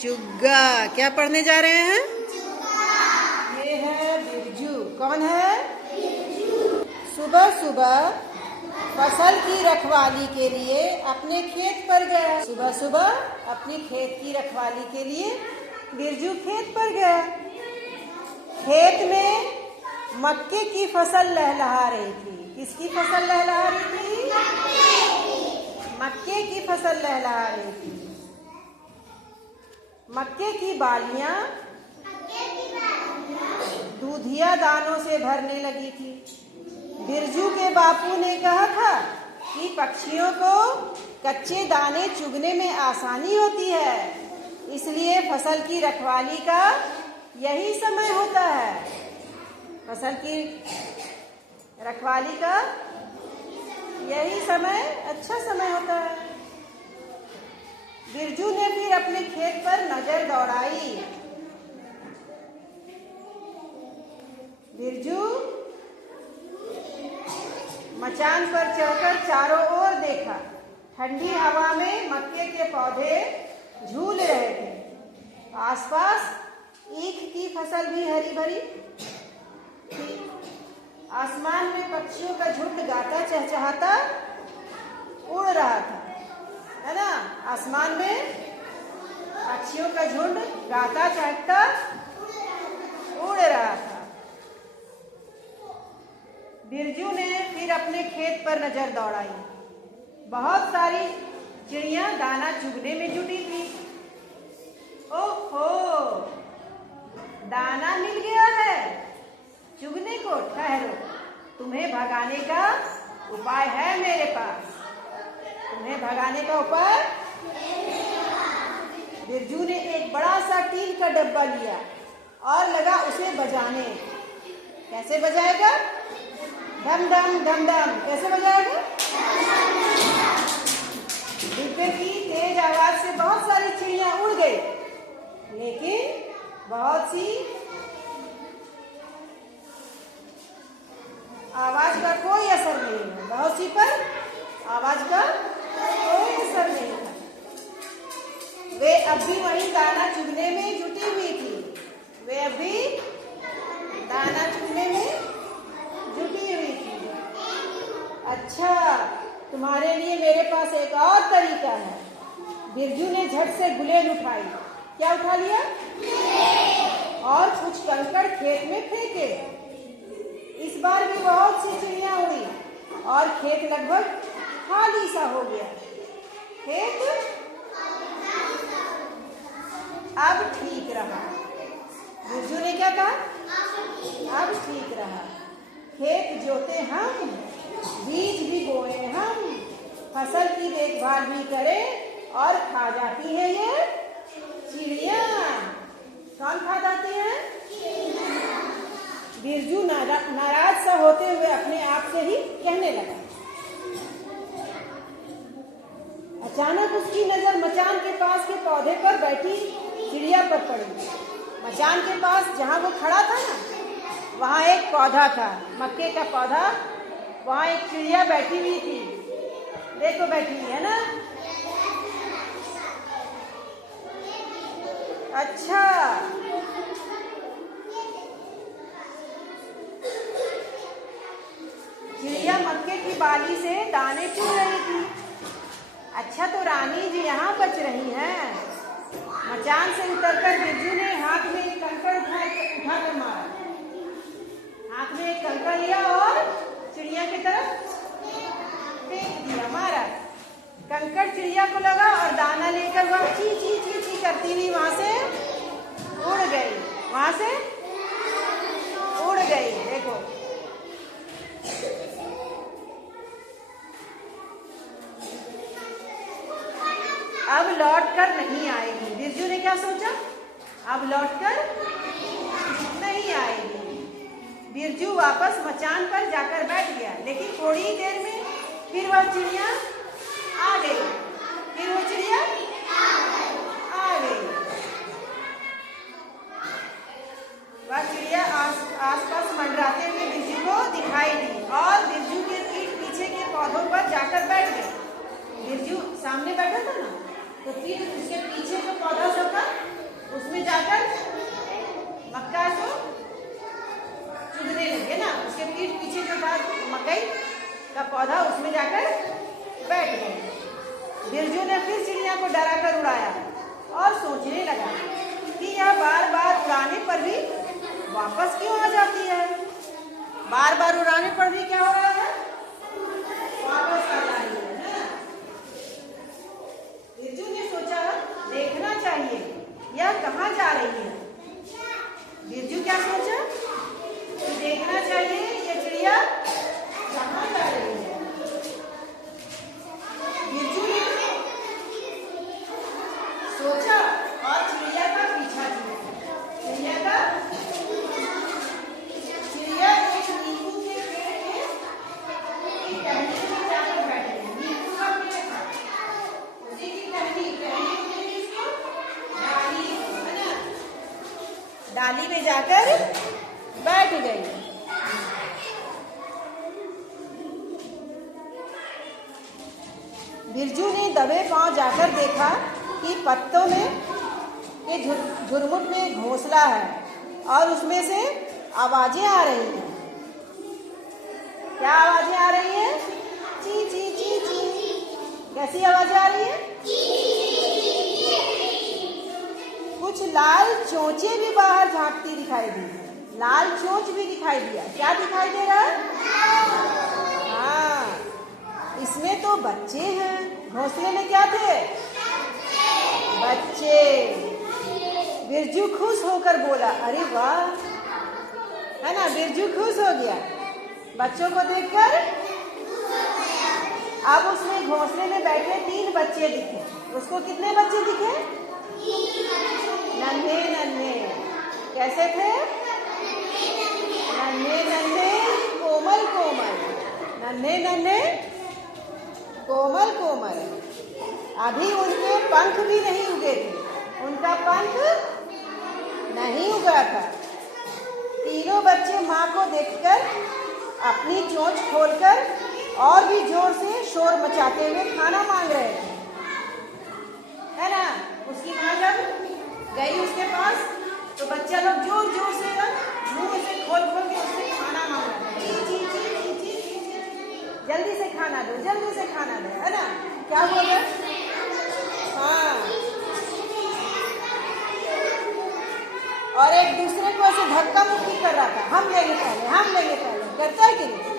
चुग्गा। क्या पढ़ने जा रहे हैं? ये है बिरजू। कौन है? सुबह सुबह फसल की रखवाली के लिए अपने खेत पर गया। सुबह सुबह अपनी खेत की रखवाली के लिए बिरजू खेत पर गया। खेत में मक्के की फसल लहलहा रही थी। किसकी फसल लहलहा रही थी? मक्के की फसल लहलहा रही थी। मक्के की बालियां दूधिया दानों से भरने लगी थी। बिरजू के बापू ने कहा था कि पक्षियों को कच्चे दाने चुगने में आसानी होती है, इसलिए फसल की रखवाली का यही समय होता है। फसल की रखवाली का यही समय अच्छा समय होता है। बिरजू ने फिर अपने खेत पर नजर दौड़ाई। बिरजू मचान पर चढ़कर चारों ओर देखा। ठंडी हवा में मक्के के पौधे झूल रहे थे। आसपास ईख की फसल भी हरी भरी थी। आसमान में पक्षियों का झुंड गाता चहचहाता उड़ रहा था, है ना? आसमान में पक्षियों का झुंड गाता चहकता उड़ रहा था। बिरजू ने फिर अपने खेत पर नजर दौड़ाई। बहुत सारी चिड़ियां दाना चुगने में जुटी थी। ओहो, दाना मिल गया है। चुगने को ठहरो, तुम्हें भगाने का उपाय है मेरे पास। तुम्हें भगाने का उपाय? बिरजू ने एक बड़ा सा टीन का डब्बा लिया और लगा उसे बजाने। कैसे बजाएगा? धम धम धम धम। कैसे बजाएगा? डिब्बे की तेज आवाज से बहुत सारी चिड़ियां उड़ गई, लेकिन बहुत सी आवाज का कोई असर नहीं है। बहुत सी पर आवाज का कोई असर नहीं था। वे अब भी वही दाना चुगने में जुटी हुई थी। वे अभी दाना चुगने में जुटी हुई थी। अच्छा, तुम्हारे लिए मेरे पास एक और तरीका है। बिरजू ने झट से गुलेल उठाई। क्या उठा लिया? और कुछ कंकड़ खेत में फेंके। इस बार भी बहुत सी चिड़ियां उड़ी और खेत लगभग खाली सा हो गया। खेत अब ठीक रहा। बिरजू ने क्या कहा? अब ठीक रहा। खेत जोते हम, बीज भी बोए हम, फसल की देखभाल भी करें और खा जाती है ये चिड़िया। कौन खा जाती है? बिरजू नाराज सा होते हुए अपने आप से ही कहने लगा। अचानक उसकी नजर मचान के पास के पौधे पर बैठी चिड़िया पर पड़ी। मचान के पास जहाँ वो खड़ा था ना, वहाँ एक पौधा था, मक्के का पौधा। वहाँ एक चिड़िया बैठी हुई थी। देखो बैठी हुई है ना। अच्छा, चिड़िया मक्के की बाली से दाने चुग रही थी। अच्छा, तो रानी जी यहाँ बच रही हैं। मचान से उतरकर बिरजू ने हाथ में एक कंकड़ उठाकर मारा। हाथ में एक कंकड़ लिया और चिड़िया की तरफ फेंक दिया, मारा। कंकड़ चिड़िया को लगा और दाना लेकर वह ची ची ची ची करती हुई वहां से उड़ गई। वहां से उड़ गई। देखो, अब लौटकर नहीं आएगी। बिरजू ने क्या सोचा? अब लौटकर नहीं आएगी। बिरजू वापस मचान पर जाकर बैठ गया, लेकिन थोड़ी ही देर में फिर वह चिड़िया आ गई। फिर वो चिड़िया आ गई। वह चिड़िया आसपास मंडराते हुए बिरजू को दिखाई दी और बिरजू के पीठ पीछे के पौधों पर जाकर बैठ गई। बिरजू सामने बैठा था ना, तो फिर उसके पीछे जो पौधा सब था उड़ाया और सोचने लगा कि यह बार बार उड़ाने पर भी वापस क्यों आ जाती है। बार बार उड़ाने पर भी क्या हो रहा है, वापस आ रही है ना। बिरजू ने सोचा देखना चाहिए यह कहाँ जा रही है। बिरजू क्या सोचा कि देखना चाहिए ये चिड़िया कहाँ जा रही है। बिरजू ने सोचा और चिड़िया का पीछा किया। चिड़िया एक नींबू के पेड़ की टहनी में जाकर बैठ गई। नींबू का पेड़ था, उसी की टहनी इसको डाली है ना, डाली में जाकर बैठ गई। बिरजू ने दबे पांव जाकर देखा कि पत्तों में एक झुरमुट में घोंसला है और उसमें से आवाजें आ रही हैं। क्या आवाजें आ रही हैं? ची ची ची ची। कैसी आवाजें आ रही हैं? कुछ लाल चोंचे भी बाहर झांकती दिखाई दी। लाल चोंच भी दिखाई दिया। क्या दिखाई दे रहा है? हाँ, इसमें तो बच्चे हैं। घोंसले में क्या थे? बच्चे। बिरजू खुश होकर बोला, अरे वाह, है ना। बिरजू खुश हो गया बच्चों को देखकर। अब उसने घोंसले में बैठे 3 बच्चे दिखे। उसको कितने बच्चे दिखे? नन्हे नन्हे। कैसे थे? नन्हे नन्हे कोमल कोमल। नन्हे नन्हे कोमल कोमल। अभी उनके पंख भी नहीं उगे थे। उनका पंख नहीं उगा था। तीनों बच्चे माँ को देखकर अपनी चोंच खोलकर और भी जोर से शोर मचाते हुए खाना मांग रहे थे, है ना। उसकी माँ जब गई उसके पास तो बच्चा लोग जोर जोर से मुंह से खोल खोल के उससे खाना मांग रहे थे। ची ची ची ची ची ची ची। जल्दी से खाना दो, जल्दी से खाना दो, है ना। क्या बोल रहे? हाँ। और एक दूसरे को ऐसे धक्का मुक्की कर रहा था। हम लेंगे पहले, हम लेंगे पहले। करता है कि नहीं?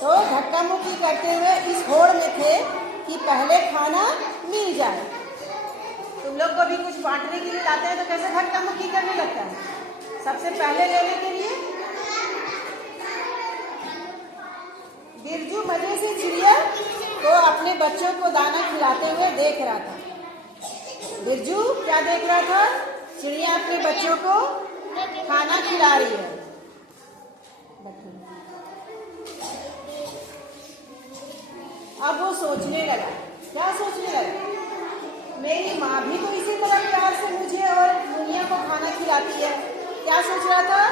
तो धक्का मुक्की करते हुए इस होड़ में थे कि पहले खाना मिल जाए। तुम लोग को भी कुछ बांटने के लिए लाते हैं तो कैसे धक्का मुक्की करने लगता है? सबसे पहले लेने के लिए। बिरजू मजे से चिड़िया को अपने बच्चों को दाना खिलाते हुए देख रहा था। बिरजू क्या देख रहा था? चिड़िया अपने बच्चों को खाना खिला रही है। अब वो सोचने लगा। क्या सोचने लगा? मेरी माँ भी तो इसी तरह प्यार से मुझे और मुनिया को खाना खिलाती है। क्या सोच रहा था?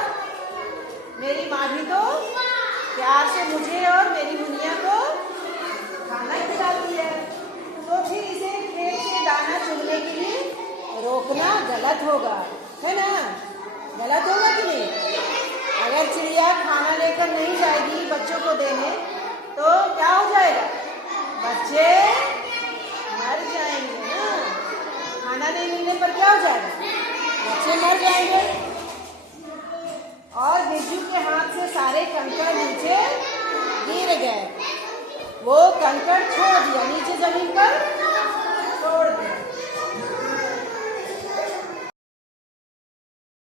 मेरी माँ भी तो प्यार से मुझे और मेरी मुनिया को खाना खिलाती है, तो फिर इसे खेत से दाना चुगने के लिए रोकना गलत होगा, है ना। गलत होगा कि नहीं? अगर चिड़िया खाना लेकर नहीं जाएगी बच्चों को देने तो क्या हो जाएगा? बच्चे मर जाएंगे ना। खाना नहीं मिलने पर क्या हो जाएगा? बच्चे मर जाएंगे। और बिरजू के हाथ से सारे कंकड़ नीचे गिर गए। वो कंकड़ छोड़ दिया, नीचे जमीन